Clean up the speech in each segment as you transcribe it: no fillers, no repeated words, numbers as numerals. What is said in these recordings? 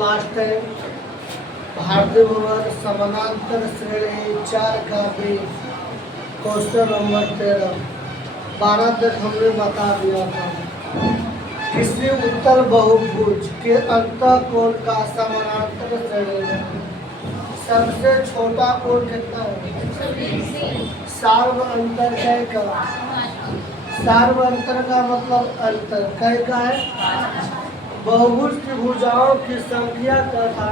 Last time भारतीय भवन समानांतर श्रेणी 4 का भी क्वेश्चन नंबर 12 तक हमने बता दिया था। किसी उत्तर बहुभुज के अंतःकोण का समानांतर श्रेणी में सबसे छोटा कोण कितना है? सार्व अंतर कै का? सार्व अंतर का मतलब अंतर कै का है? बहुभुज की भुजाओं की संख्या तथा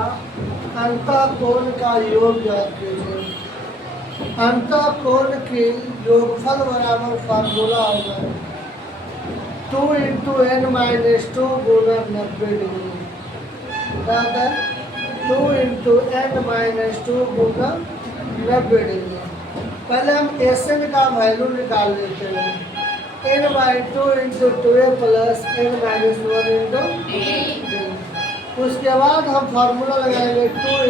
अंतःकोण का योग ज्ञात कीजिए। अंतःकोण की योगफल बराबर फार्मूला होगा 2 × n-2 गुना 90 डिग्री। क्या है? 2 × n-2 गुना 90 डिग्री। पहले हम Sn का वैल्यू निकाल लेते हैं। n/2 × 2a प्लस n-1 × उसके बाद हम फार्मूला लगाएंगे 2 ×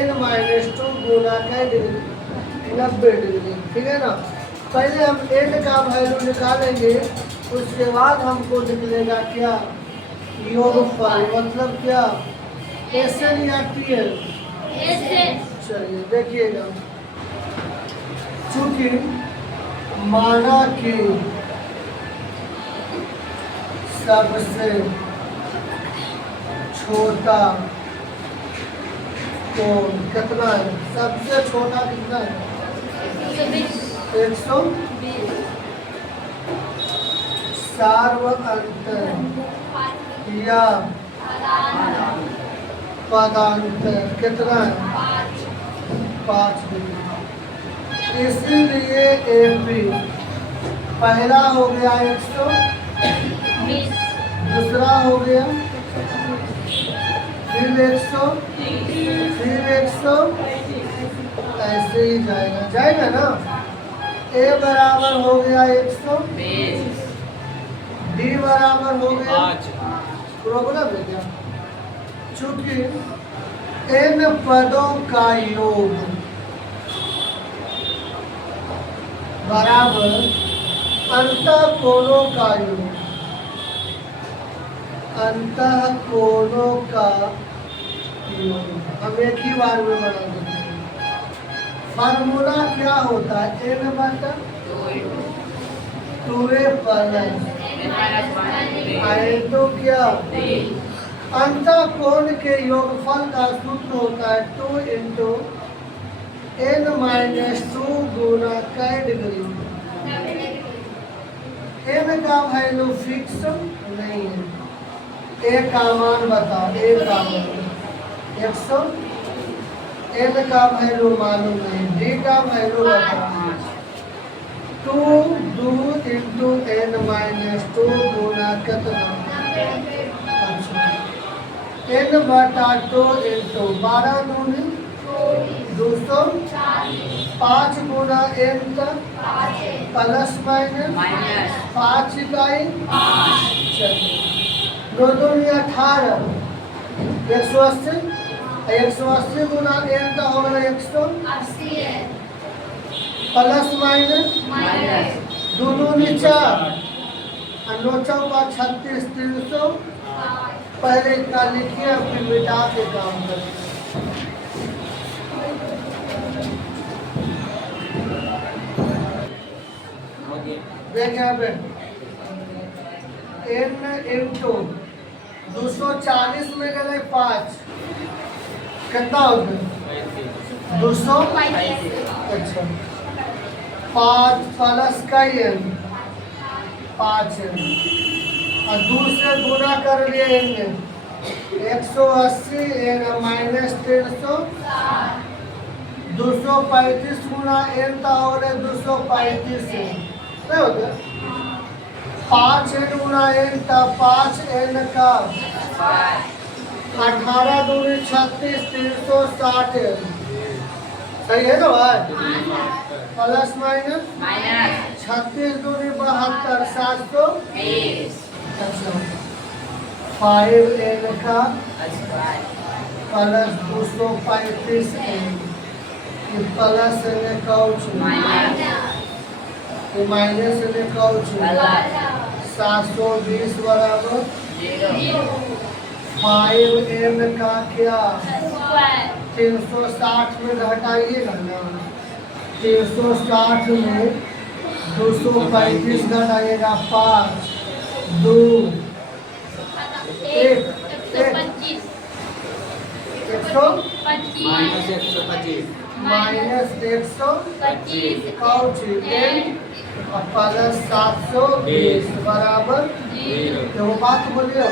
n-2 गुना कै डिग्री? 90 डिग्री। ठीक है ना। पहले हम n का वैल्यू निकालेंगे, उसके बाद हमको निकलेगा क्या? योगफल। मतलब क्या? Sn या Tn? चलिए देखिएगा। चूंकि माना कि सबसे छोटा कोण कितना है? सबसे छोटा कितना है? 120। सार्व अंतर या पदांतर कितना है? 5 डिग्री। इसीलिए AP पहला हो गया 120, दूसरा हो गया फिर 100, फिर 100, ऐसे ही जाएगा ना। A बराबर हो गया 120, D बराबर हो गया 5। क्या? चूंकि n पदों का योग बराबर अंतःकोणों का योग, अंतःकोणों का योग हम एक ही बार में बना देते हैं। फार्मूला क्या होता है? n/2a प्लस तो क्या? अंतःकोण के योगफल का सूत्र होता है 2 × n-2 गुना कै डिग्री? n का वैल्यू फिक्स नहीं है। a का मान बताओ। a का मान 100, n का वैल्यू मालूम नहीं, d का वैल्यू बताओ। 2 × n-2 गुना कितना? अच्छा, n/2 × 12 दूनी 200, 5 गुना n तक प्लस माइनस 5 इकाई। चलिए 2 दूनी 18, 180, 180 गुना n तक हो गया 180 प्लस माइनस 2 दूनी 4, 9 चौका 36, 300। पहले इतना लिखिए, फिर मिटा के काम करिए। देखें n × 240 में गए 5, कितना हो गया? 200। अच्छा, 5 प्लस का n 5n और 2 से गुना कर लिए n 180 n-300, 235 गुना n था हो गया 235 नहीं हो गया। 5n गुना n था 5n का 18 दूनी 36, 360 सही है ना भाई? प्लस माइनस 36 दूनी 72, 720। अच्छा, 5n का प्लस 235n प्लस n का माइनस n का 720 बराबर 5m का क्या स्क्वायर 360 में घटाइएगा ना, 360 में 235 घटाइएगा, 5 2 1 125 125 माइनस 125 और प्लस 720 बराबर देखो बात बोलिए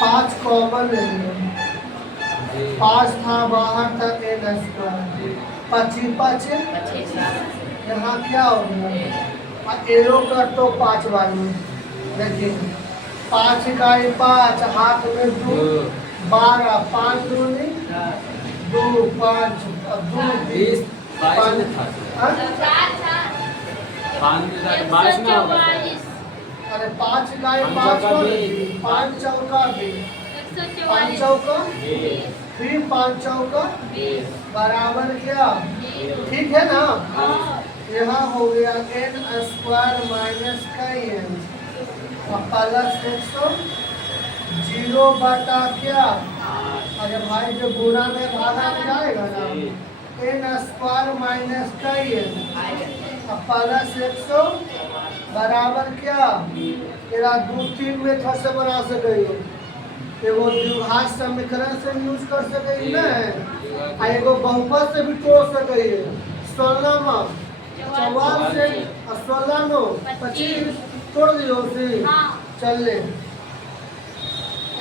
5 कॉमन ले लियो, 5 था बाहर था n स्क्वायर 25 यहाँ क्या हो गया एरो कर तो 5 वाली देखिए 5 इकाई 5 हाथ में 2 12 5 दूनी 2 5 2 20 अरे 5 इकाई 5 5 चौका 5 चौका फिर 5 चौका बराबर क्या, ठीक है ना। यहाँ हो गया n स्क्वायर माइनस का n प्लस 100 बटा क्या, अरे भाई जो गुणा में भागा में जाएगा ना n स्क्वायर माइनस का n प्लस 100 बराबर क्या, तेरा 2-3 मेथड से बना सके हो, एगो द्विघात समीकरण से यूज कर सके ना, आ एगो बहुपद से भी तोड़ सके, 16 में 44 से 16 नो 25 तोड़ दियो से चल ले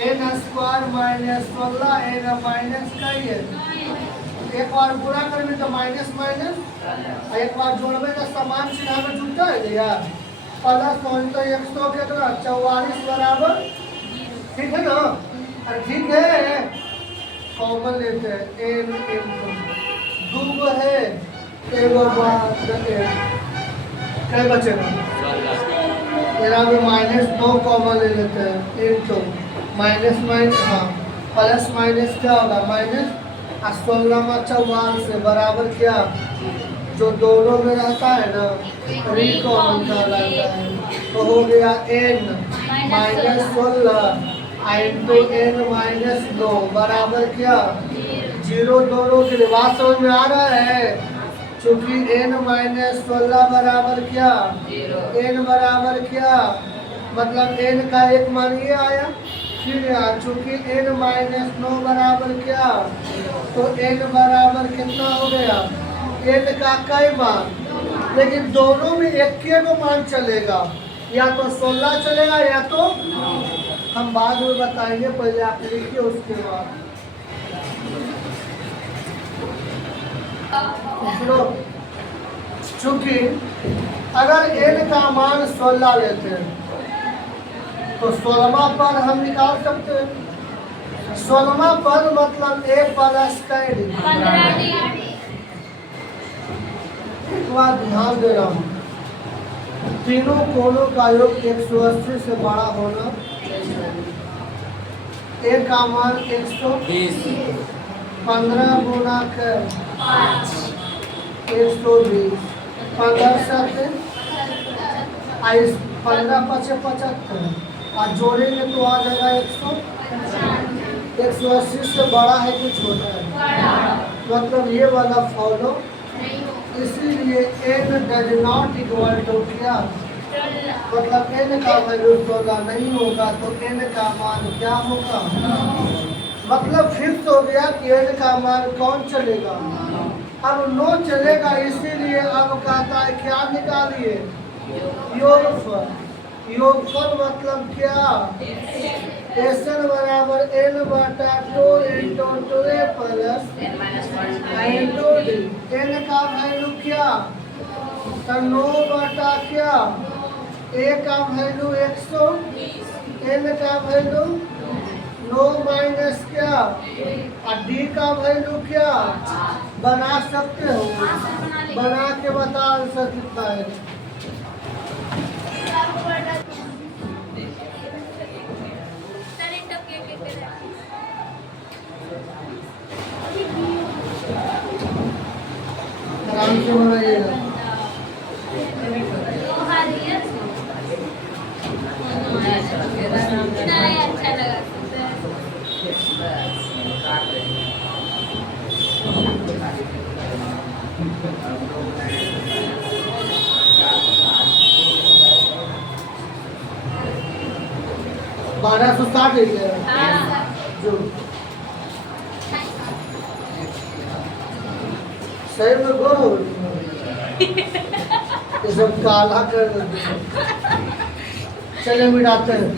n square minus 16 n minus का एक बार गुणा करबे तो माइनस माइनस, एक बार जोड़बे तो समान चिन्ह में जुड़ता है यार, प्लस पहुंचता 100 कितना 44 बराबर, ठीक है ना। अरे ठीक है कॉमन लेते हैं n दो गो है एगो बात क्या बचेगा, तेरा में माइनस 2 कॉमन ले लेते हैं इनटू माइनस माइनस, हाँ प्लस माइनस क्या होगा माइनस 16 में 44 से बराबर क्या, जो दोनों में रहता है ना कॉमन का रहता है, तो हो गया n minus 16 into n minus 2 बराबर क्या 0, दोनों के लिए बात समझ में आ रहा है, चूंकि n माइनस 16 बराबर क्या n बराबर क्या, मतलब n का एक मान ये आया, फिर यार चूंकि n माइनस 9 बराबर क्या, तो n बराबर कितना हो गया n का कई मान, लेकिन दोनों में एक को मान चलेगा, या तो 16 चलेगा या तो हम बाद में बताएंगे, पहले आप लिखिए उसके बाद चूंकि अगर n का मान 16 लेते हैं तो 16वां पद हम निकाल सकते हैं, 16वां पद मतलब a प्लस कैडी, एक बात ध्यान दे रहा हूँ, तीनों कोणों का योग 180 से बड़ा होना, a का मान 120 15 गुना कर 120 15 से 15 5 75 और जोड़ेंगे तो आ जाएगा 180 से बड़ा है कि छोटा है, मतलब ये वाला फॉलो, इसीलिए n does not equal to क्या, मतलब n का वैल्यू 16 नहीं होगा तो n का मान क्या होगा, मतलब फिक्स हो गया कि n का मान कौन चलेगा, अब नो चलेगा, इसीलिए अब कहता है क्या निकालिए योगफल, योगफल मतलब क्या एन बराबर n बटा 2 into 2a plus into D, n का वैल्यू क्या तो 9 बटा क्या a का वैल्यू 100, n का वैल्यू 9 माइनस क्या और d का वैल्यू क्या, बना सकते हो, बना के बता आंसर कितना है। आराम से बनाइएगा। अच्छा लगा। बारह सौ साठ है क्या? हाँ जो सही में गोर हो गई। ये सब काला कर देते हैं। चलिए मिटाते हैं।